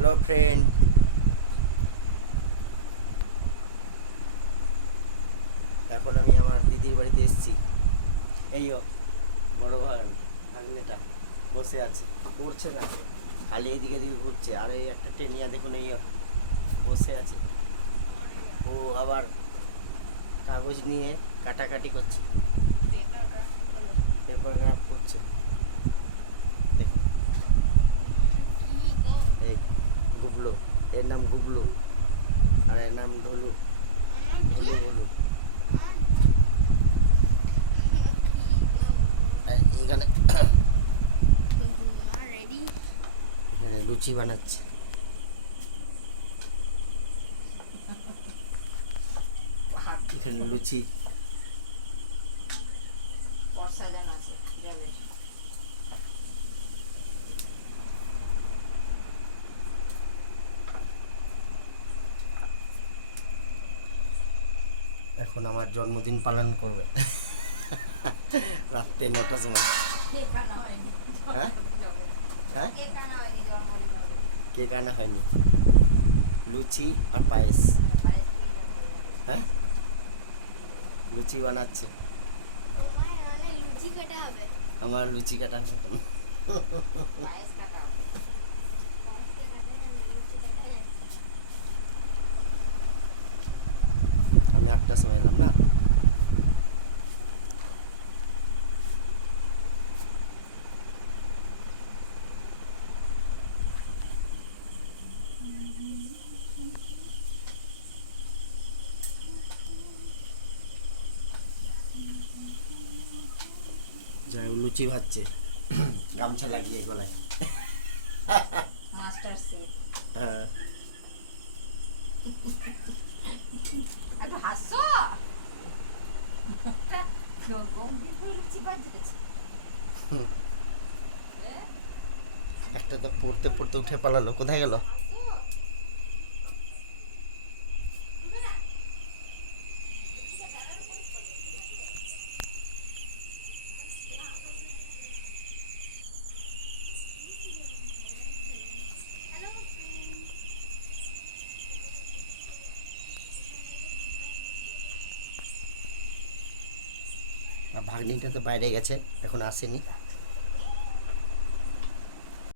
Hello friend, এখন আমি আমার দিদির বাড়িতে এসেছি। এই বড় ভাগ্নেটা বসে আছে, পড়ছে না, খালি এদিকে এদিকে ঘুরছে। আর এই একটা টেনিয়া দেখুন, এই বসে আছে। ও আবার কাগজ নিয়ে কাটাকাটি করছে, পেপার গ্রাফ করছে। দেখুন, এই গুবলু, এর নাম গুবলু আর এর নাম ঢোলু। ঢোলু বলু। এখানে এখানে লুচি বানাচ্ছে। এখানে লুচি এখন আমার জন্মদিন পালন করবে রাত্রে 9টার সময়। হ্যাঁ হ্যাঁ, কেক আনা হয়নি, লুচি আর পায়েস। হ্যাঁ, লুচি বানাচ্ছে। আমার লুচি কাটা হবে। আমি 8টার সময় এলাম না। যাই হোক, লুচি ভাজছে গামছা লাগিয়ে গলায়। Master chef. হ্যাঁ, একটু হাসছো। একটা তো পড়তে পড়তে উঠে পালালো, কোথায় গেল? ভাগ্নিটা তো বাইরে গেছে, এখন আসেনি।